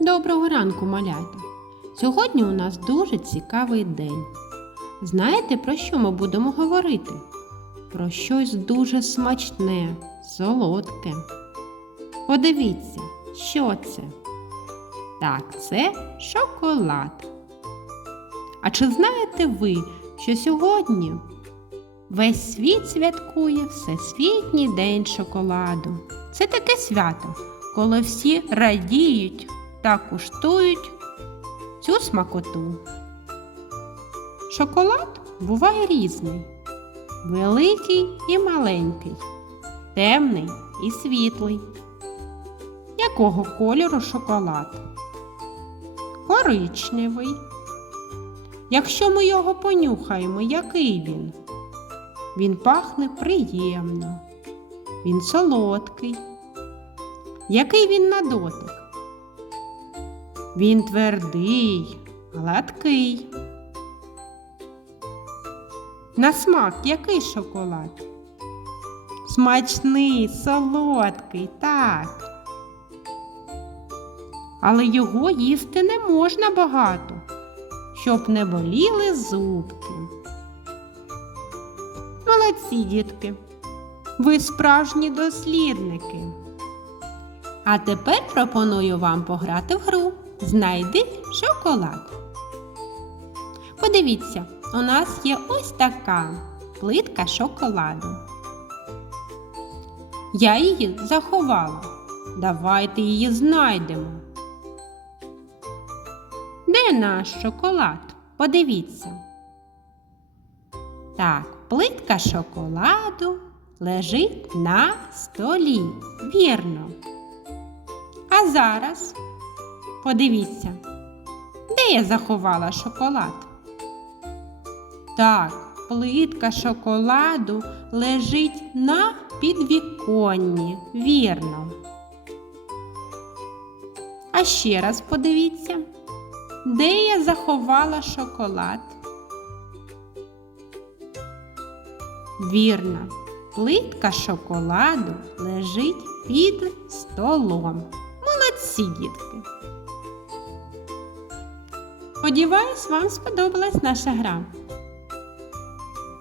Доброго ранку, малята! Сьогодні у нас дуже цікавий день. Знаєте, про що ми будемо говорити? Про щось дуже смачне, солодке. Подивіться, що це? Так, це шоколад. А чи знаєте ви, що сьогодні весь світ святкує Всесвітній день шоколаду? Це таке свято, коли всі радіють та куштують цю смакоту. Шоколад буває різний: великий і маленький, темний і світлий. Якого кольору шоколад? Коричневий. Якщо ми його понюхаємо, який він? Він пахне приємно. Він солодкий. Який він на дотик? Він твердий, гладкий. На смак який шоколад? Смачний, солодкий, так. Але його їсти не можна багато, щоб не боліли зубки. Молодці, дітки, ви справжні дослідники. А тепер пропоную вам пограти в гру Знайди шоколад. Подивіться, у нас є ось така плитка шоколаду. Я її заховала. Давайте її знайдемо. Де наш шоколад? Подивіться. Так, плитка шоколаду лежить на столі. Вірно. А зараз подивіться, де я заховала шоколад? Так, плитка шоколаду лежить на підвіконні. Вірно. А ще раз подивіться, де я заховала шоколад? Вірно, плитка шоколаду лежить під столом. Молодці, дітки! Сподіваюсь, вам сподобалась наша гра.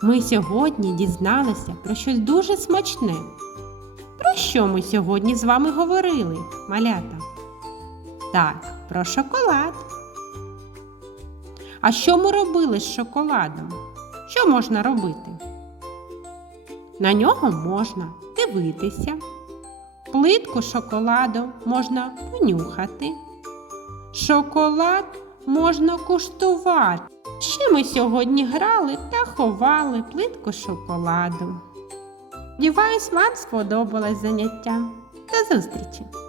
Ми сьогодні дізналися про щось дуже смачне. Про що ми сьогодні з вами говорили, малята? Так, про шоколад. А що ми робили з шоколадом? Що можна робити? На нього можна дивитися. Плитку шоколаду можна понюхати. Шоколад можна куштувати. Ще ми сьогодні грали та ховали плитку шоколаду. Сподіваюсь, вам сподобалось заняття. До зустрічі!